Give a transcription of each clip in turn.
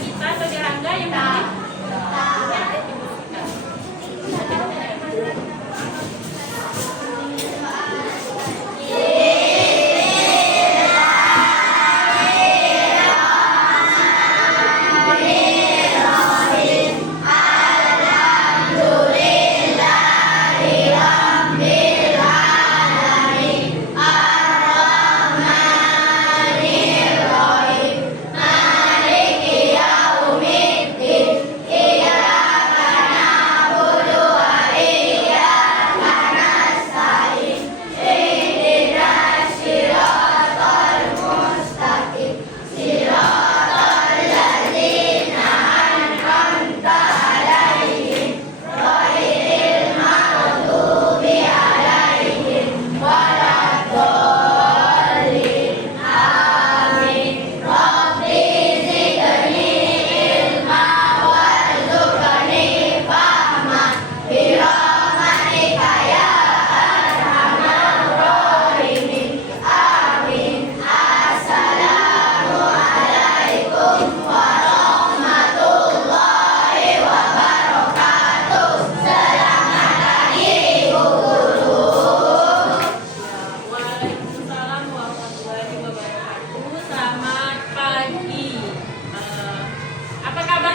Gita atau Rangga yang bikin?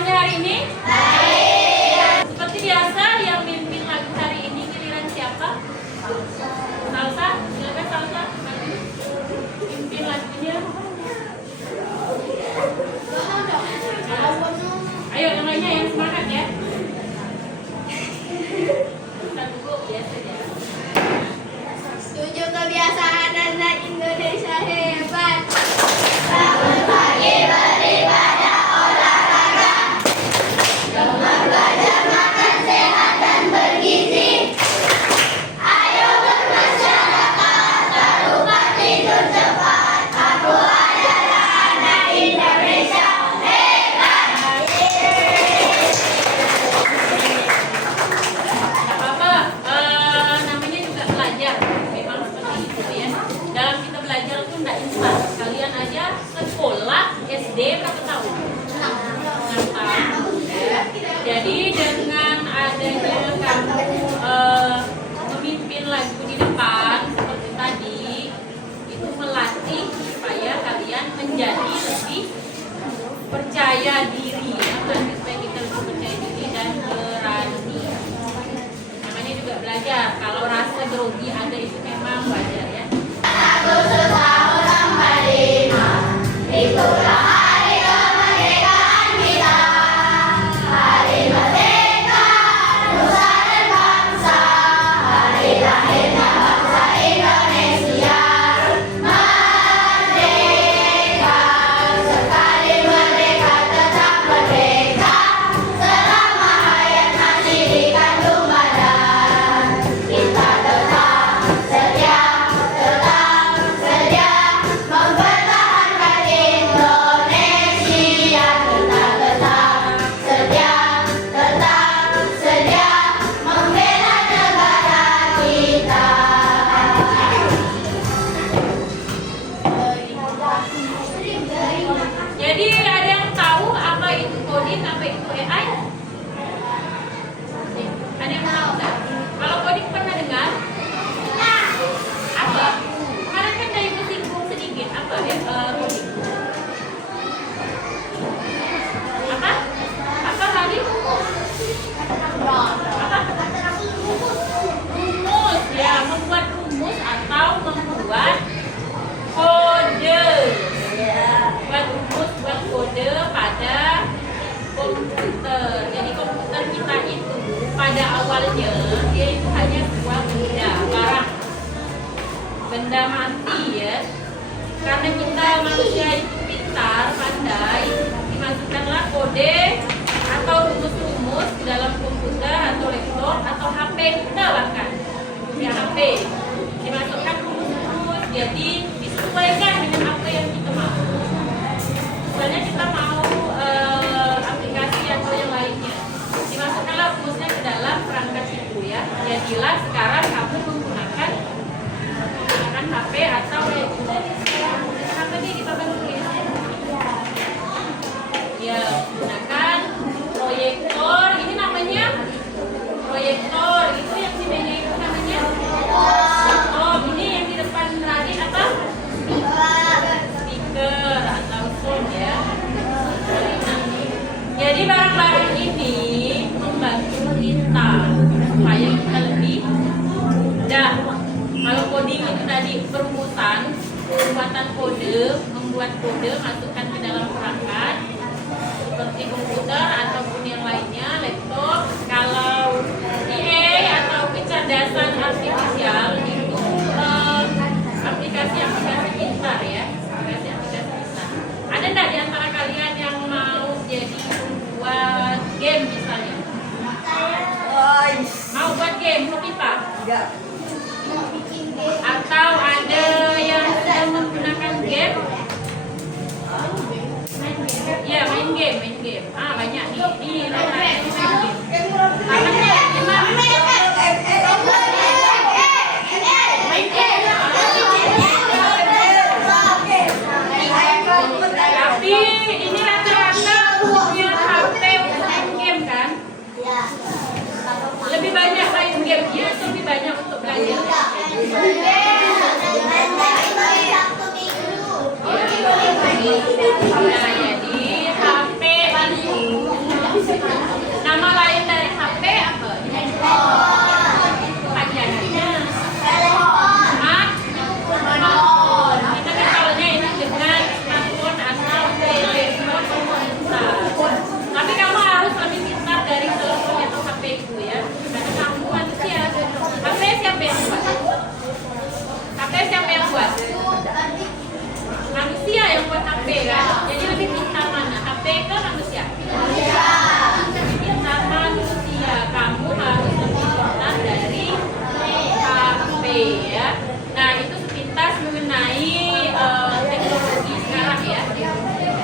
Hari ini? Baik. Seperti biasa yang mimpin lagu hari ini giliran siapa? Salsa? Silakan Salsa. Mimpin lagunya. Ayo yang lainnya yang semangat ya. Satu biasa ya. 7 kebiasaan anak Indonesia hebat. Bangun pagi beribadah olahraga, gemar belajar makan sehat dan bergizi. Ayo bermasyarakat, tak lupa tidur cepat. Aku adalah anak Indonesia hebat. Gak apa-apa, namanya juga belajar. Memang seperti itu ya. Dalam kita belajar itu tidak instan. Kalian aja sekolah SD berapa tahun? 6 tahun. Jadi dengan adanya kamu memimpin lagu di depan seperti tadi, itu melatih supaya kalian menjadi lebih percaya diri, supaya kita lebih percaya diri dan berani. Namanya juga belajar. Kalau rasa grogi ada itu memang wajar ya. Aku setahun tambah 5, itulah hari kemerdekaan kita. Hari merdeka, nusa dan bangsa. Hari lahirnya bangsa Indonesia. Merdeka, sekali merdeka tetap merdeka. Selama hayat masih dikandung badan, kita tetap setia mempertahankan Indonesia. Kita tetap setia membela negara kita. Jadi ada yang tahu apa itu coding, apa itu AI? Ada yang tahu nggak? Kalau coding pernah dengar? Apa? Kemarin kan dari singgung sedikit. Apa ya coding? Apa? Apa tadi? Apa? Rumus ya, membuat rumus atau membuat kode. Buat rumus, buat kode pada komputer. Jadi komputer kita itu pada awalnya dia itu hanya sebuah benda, barang, benda mati ya. Karena kita manusia itu pintar, pandai, dimasukkanlah kode atau rumus-rumus di dalam komputer atau laptop atau HP kita bahkan. Ya HP dimasukkan rumus-rumus, jadi disesuaikan dengan apa yang kita mau. Misalnya kita mau aplikasi atau yang lainnya, dimasukkanlah rumusnya ke dalam perangkat itu ya. Jadilah sekarang kamu menggunakan HP atau apa nih kita tulis ya membuat kode, masukkan ke dalam perangkat seperti komputer ataupun yang lainnya, laptop. Kalau AI atau kecerdasan artifisial itu aplikasi-aplikasi pintar ya, aplikasi-aplikasi pintar. Ada nggak di antara kalian yang mau jadi buat game misalnya? Mau buat game, kita? Atau ada yang sedang menggunakan game? Ya, main game. Banyak nih. Ini main game. Tapi ini rata-rata punya HP untuk main game kan? Lebih banyak main gamenya atau lebih banyak untuk belajar? Nah, jadi HP itu nama lain dari HP apa? Panjangnya smartphone. Kita kenalnya itu dengan smartphone atau telepon pintar. Tapi kamu harus lebih pintar dari telepon atau HP itu ya. Karena kamu manusia. HP siapa yang buat? HP siapa yang buat? Manusia yang buat HP kan? Jadi lebih pintar mana? HP ke manusia? Lebih pintar manusia. Kamu harus lebih pintar dari HP ya. Nah itu sepintas mengenai teknologi sekarang ya.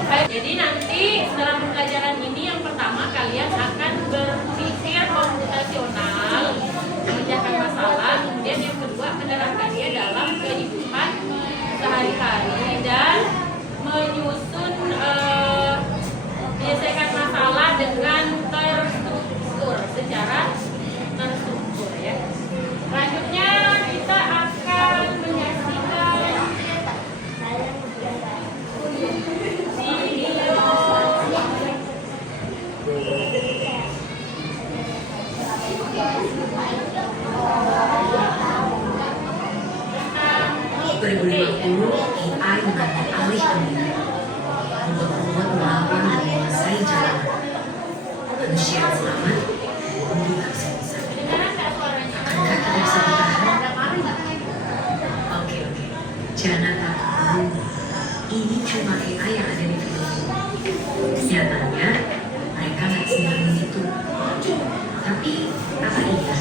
Baik, jadi nanti dalam pembelajaran ini yang pertama kalian akan berpikir komputasional, memecahkan masalah. Kemudian yang kedua menerapkannya dalam kehidupan sehari-hari dan menyusun menyelesaikan masalah dengan terstruktur, secara terstruktur ya. Selanjutnya kita akan menyaksikan video AI mengambil alih dunia, membuat robot melawan dan menguasai jalanan. Manusia yang selamat, bumi tak bisa. Akankah kita bisa bertahan? Oke. Jangan takut. Ini cuma AI yang ada di film. Kenyataannya, mereka nggak senang itu. Tapi, apa iya?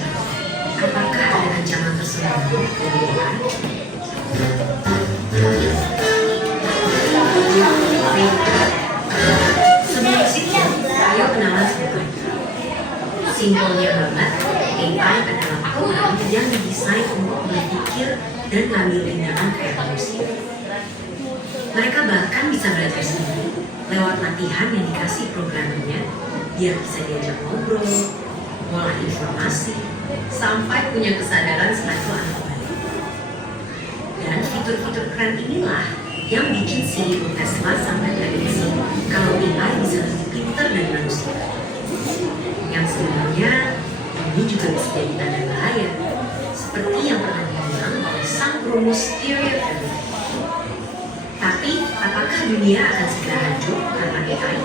Apakah ada ancaman tersembunyi dari AI? Sebelum situ, ayo kenalan sebentar. Simpelnya banget, AI adalah program yang didesain untuk berpikir dan ngambil tindakan kayak manusia. Mereka bahkan bisa belajar sendiri lewat latihan yang dikasih programnya, biar bisa diajak ngobrol, ngolah informasi, sampai punya kesadaran selaku anak bayi. Dan fitur-fitur keren inilah yang bikin CEO Tesla sampai prediksi kalau AI bisa lebih pintar dari manusia. Yang sebenarnya ini juga bisa jadi tanda bahaya, seperti yang pernah dibilang oleh sang rumus teori evolusi. Tapi apakah dunia akan segera hancur karena AI?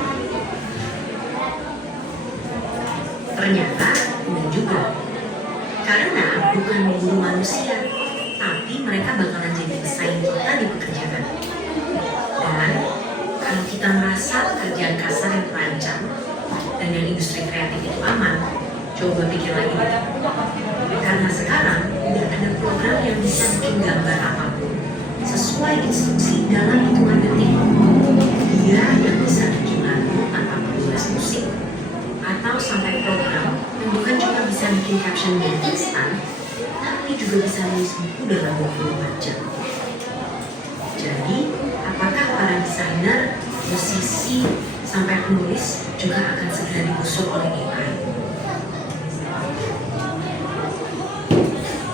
Ternyata enggak juga. Karena bukan memburu manusia, tapi mereka bakalan jadi pesaing kita di pekerjaan. Dan kalau kita merasa pekerjaan kasar yang terancam dan yang industri kreatif itu aman, coba pikir lagi deh. Karena sekarang udah ada program yang bisa bikin gambar apapun sesuai instruksi dalam hitungan detik. Dia yang bisa bikin lagu tanpa perlu les musik, atau sampai program yang bukan cuma bisa bikin caption yang instan, tapi juga bisa nulis buku dalam 24 jam. Jadi, apakah para desainer, musisi, sampai penulis juga akan segera digusur oleh AI?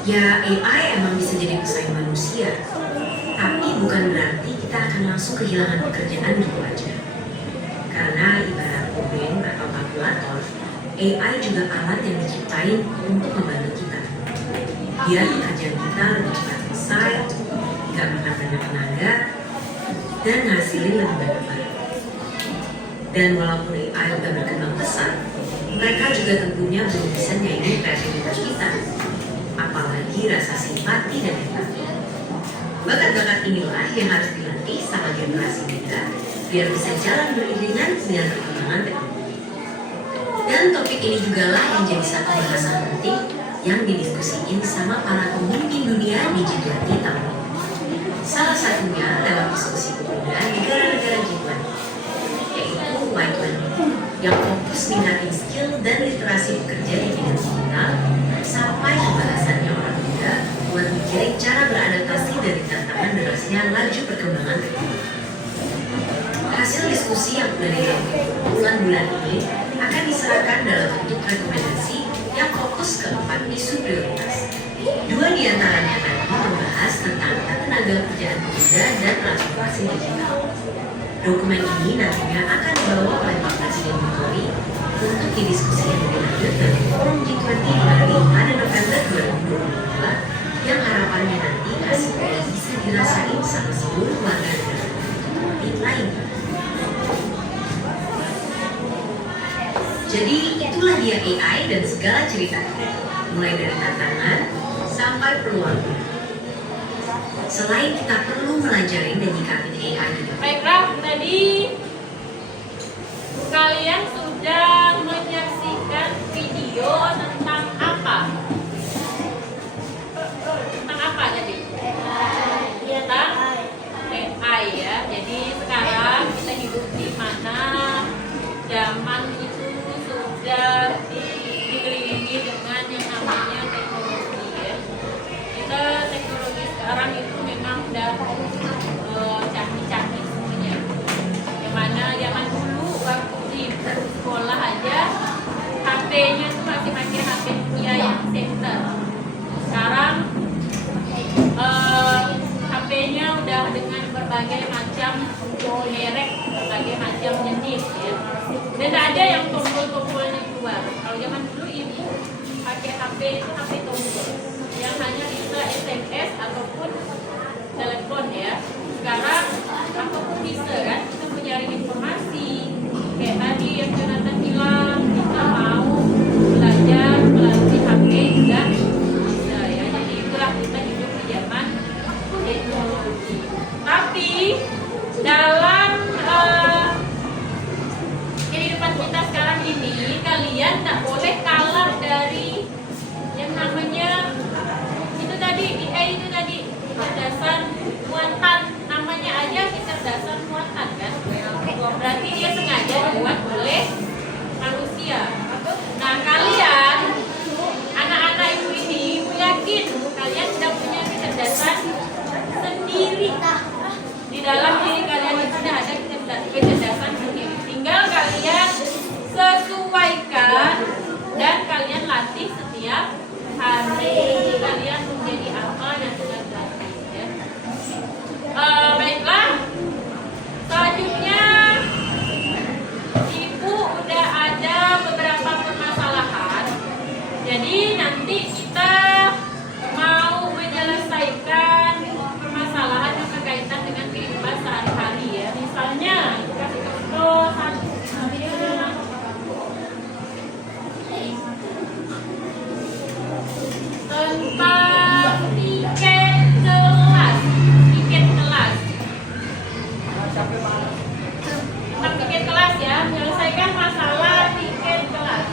Ya, AI emang bisa jadi pesaing manusia, tapi bukan berarti kita akan langsung kehilangan pekerjaan gitu aja. Karena ibarat obeng atau kalkulator, AI juga alat yang diciptain untuk membantu kita. Biar pekerjaan kita lebih cepat selesai, nggak makan banyak tenaga, dan ngasilin lebih banyak barang. Dan walaupun AI udah berkembang pesat, mereka juga tentunya belum bisa nyaingin kreativitas kita, apalagi rasa simpati dan empati. Bakat-bakat inilah yang harus dilatih sama generasi muda biar bisa jalan beriringan dengan perkembangan teknologi. Dan topik ini juga lah yang jadi satu bahasan penting yang didiskusiin sama para pemimpin dunia di G20 tahun ini. Salah satunya lewat diskusi kepemudaan negara-negara G20, yaitu Y20, yang fokus ningkatin skill dan literasi pekerja di bidang digital sampai pembahasannya orang muda buat mikirin cara beradaptasi dari tantangan derasnya laju perkembangan teknologi. Hasil diskusi yang sudah dilakukan bulan-bulan ini akan diserahkan dalam bentuk rekomendasi yang fokus ke 4 isu prioritas. 2 diantaranya tadi membahas tentang tenaga kerjaan muda dan transformasi digital. Dokumen ini nantinya akan dibawa oleh Pak Presiden Jokowi untuk didiskusikan lebih lanjut dalam forum G20 di Bali pada November 2022 yang harapannya nanti hasilnya bisa dirasain sama seluruh warga negara lainnya. Jadi itulah dia AI dan segala ceritanya, mulai dari tantangan sampai peluangnya. Selain kita perlu mempelajari dan nyikapin AI di depan. Baiklah, tadi kalian sudah menyaksikan video tentang apa? Tentang apa tadi? Tentang AI ya. Jadi sekarang kita hidup di mana zaman itu sudah dikelilingi dengan yang namanya teknologi ya. Kita teknologi sekarang itu memang udah canggih-canggih semuanya. Yang mana zaman dulu waktu di sekolah aja HP-nya tuh masih pakai HP Nokia yang center. Sekarang HP-nya udah dengan berbagai macam merek, berbagai macam jenis ya. Dan tak ada yang tombol-tombolnya keluar. Kalau zaman dulu ibu pakai HP itu HP tombol yang hanya bisa SMS ataupun telepon ya. Sekarang apapun bisa kan, kita mencari informasi. Kayak tadi yang Jonathan bilang, kita mau belajar melalui HP juga bisa ya. Jadi itulah kita hidup di zaman teknologi. Tapi dalam kehidupan kita sekarang ini, kalian tak boleh kalah dari yang namanya itu tadi, AI itu tadi, kecerdasan muatan. Namanya aja kecerdasan muatan kan. Berarti dia sengaja dibuat oleh manusia. Nah kalian, anak-anak ibu ini, yakin kalian sudah punya kecerdasan sendiri. Di dalam diri kalian itu sudah ada kecerdasan sendiri. Tinggal kalian sesuaikan dan kalian latih setiap hari. Kalian menjadi apa dan dengan latih ya. Baiklah. Selanjutnya Ibu udah ada beberapa permasalahan. Jadi nanti kita mau menyelesaikan permasalahan yang berkaitan dengan kehidupan sehari-hari ya. Misalnya kasih contoh satu tentang tiket kelas. Tentang tiket kelas ya, menyelesaikan masalah tiket kelas.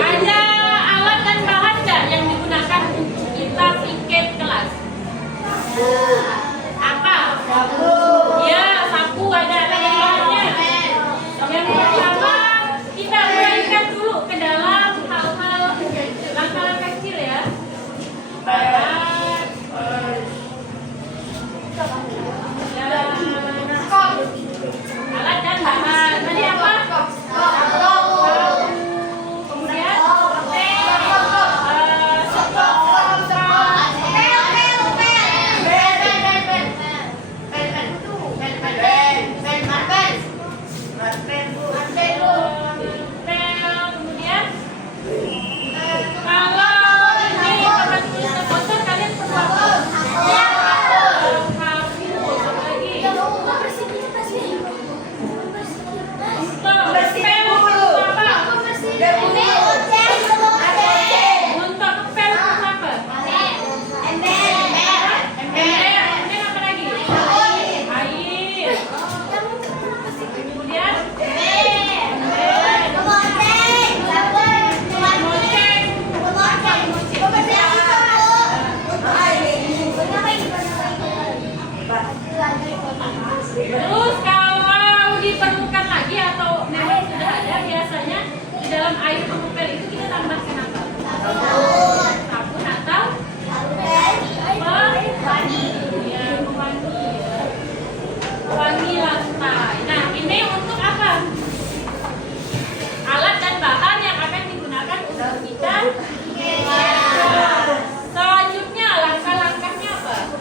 Ada alat dan bahan nggak yang digunakan untuk kita tiket kelas? Apa? Sapu. Ya, sapu ada bahannya. Yang pertama kita uraikan dulu ke dalam hal-hal langkah-langkah kecil ya. Bahan dan Terus kalau diperlukan lagi atau memang sudah ada, biasanya di dalam air pengepel itu kita tambahkan apa? Sabun atau ya, pewangi ya. Pewangi lantai. Nah, ini untuk apa? Alat dan bahan yang akan digunakan untuk kita. Selanjutnya langkah-langkahnya apa?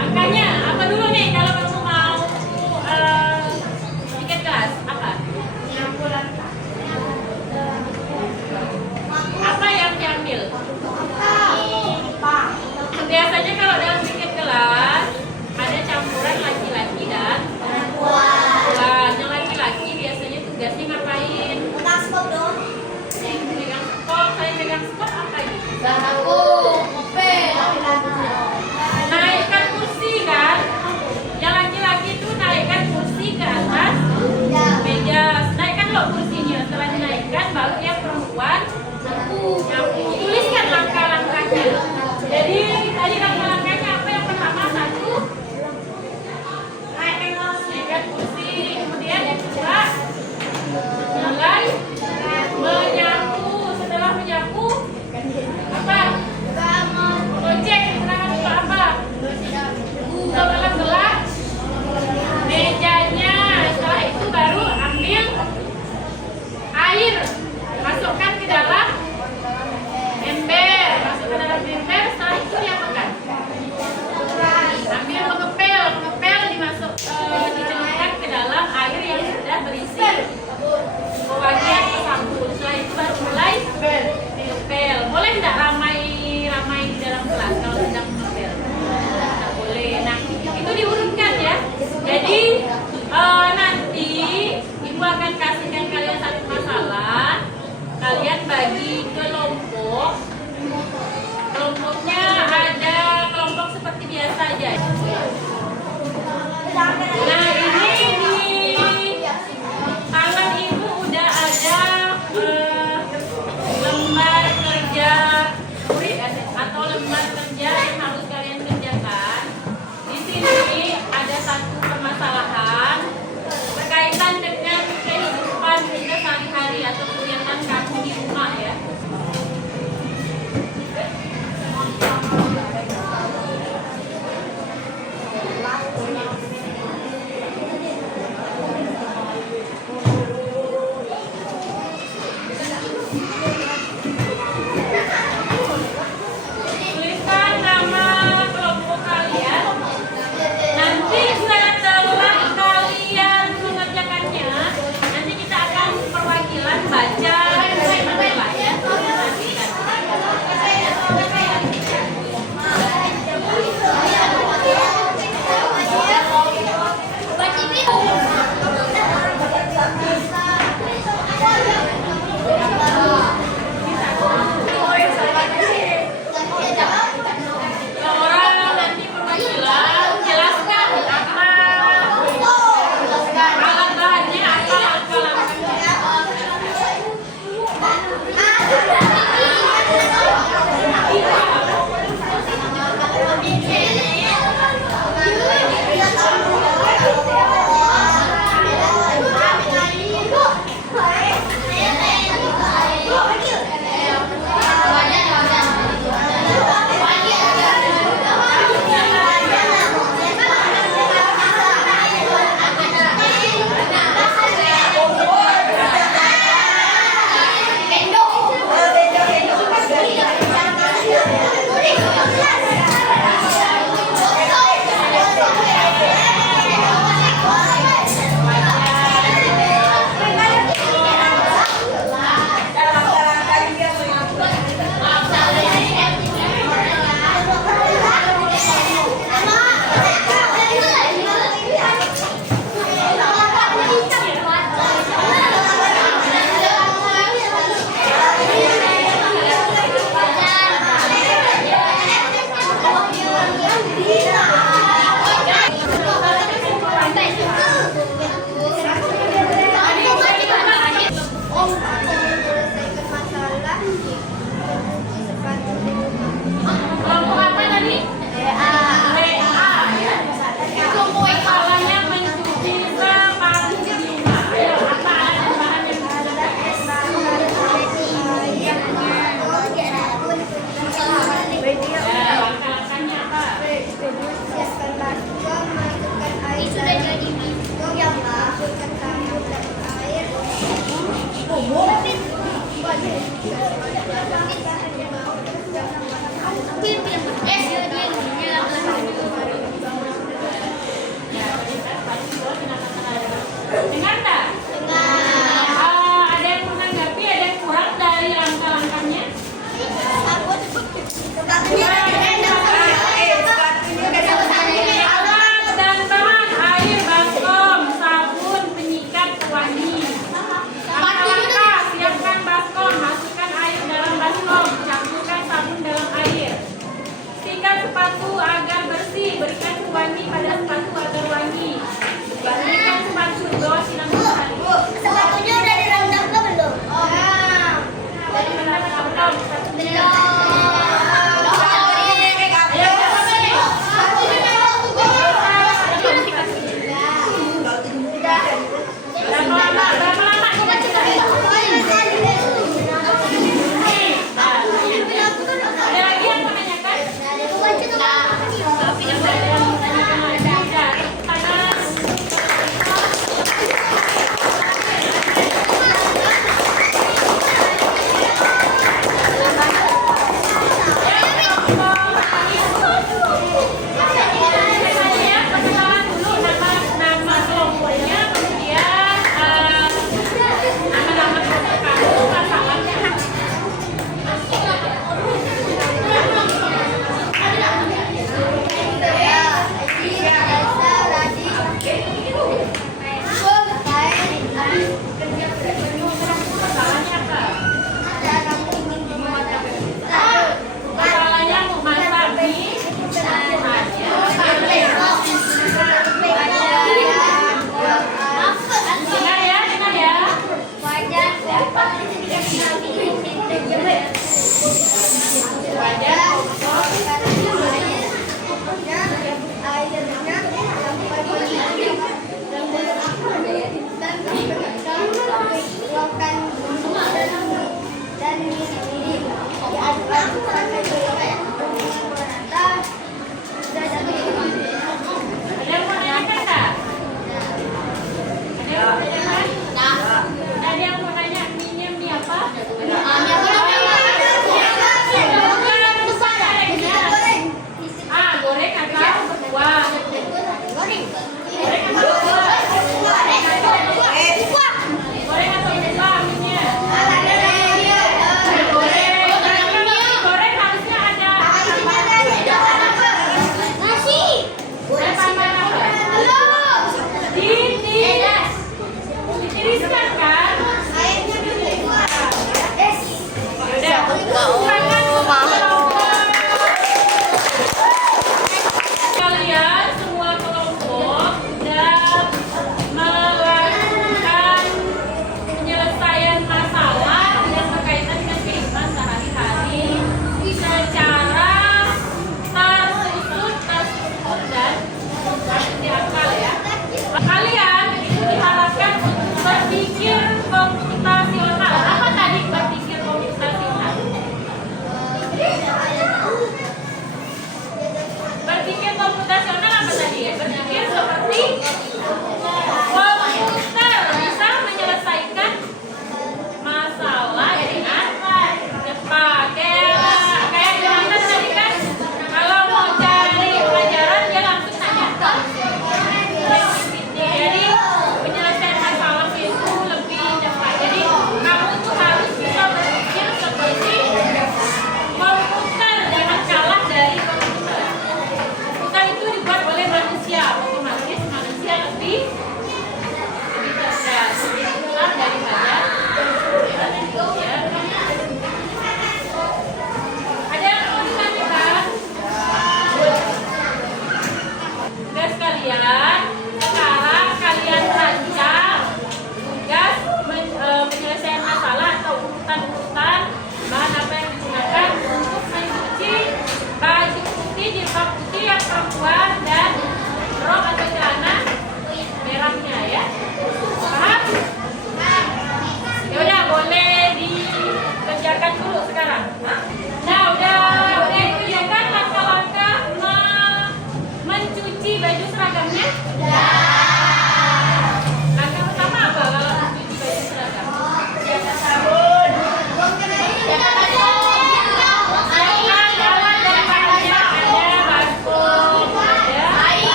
Angkanya apa dulu nih kalau kamu mau bikin kelas? Apa? Apa yang diambil? Biasanya kalau dalam bikin kelas ada campuran laki-laki dan perempuan. Yang laki-laki biasanya tugasnya ngapain? Megang spot. Saya megang spot apa ini? Naikkan kursi kan? Yang laki-laki itu naikkan kursi ke atas meja. Naikkan loh kursinya. Setelah dinaikkan baru yang perempuan nyapu. Tuliskan langkah-langkahnya. Jadi tadi langkah-langkahnya apa? Yang pertama satu, naikkan kursi. Kemudian yang kedua, mulai menyapu. Setelah menyapu apa? Gocek. Jangan lupa apa? Buka gelap mejanya. Setelah itu baru ambil air, masukkan ke dalam ember. Masukkan ke dalam ember. Setelah itu diapakan? Ambil pengepel dicelupkan ke dalam air yang sudah berisi pewangi atau sabun. Setelah itu baru mulai mengepel. Boleh tidak ramai di dalam kelas kalau sedang mengepel? Tidak boleh. Nah, itu diurutkan ya. Jadi nanti ibu akan kasihkan kalian satu masalah. Kalian bagi kelompok. Kelompoknya ada kelompok seperti biasa aja. Nah, ini di tangan ibu udah ada lembar kerja murid atau lembar kerja yang harus kalian kerjakan. Di sini ada satu permasalahan berkaitan dengan kehidupan kita sehari-hari atau kegiatan kamu di rumah ya. Ada lagi yang menanyakan? Perkenalan dulu nama kelompoknya, kemudian nama-nama kelompok kamu, pasangannya. Pasangannya apa? Pasangannya mau masak mie. Dengar ya, dengar ya. Ada yang mau nanyakan tak? Ada yang mau nanya mie-nya mie apa? Goreng atau berkuah? Goreng atau berkuah? Goreng atau berkuah mie-nya? Goreng harusnya ada ditiriskan kan? Udah.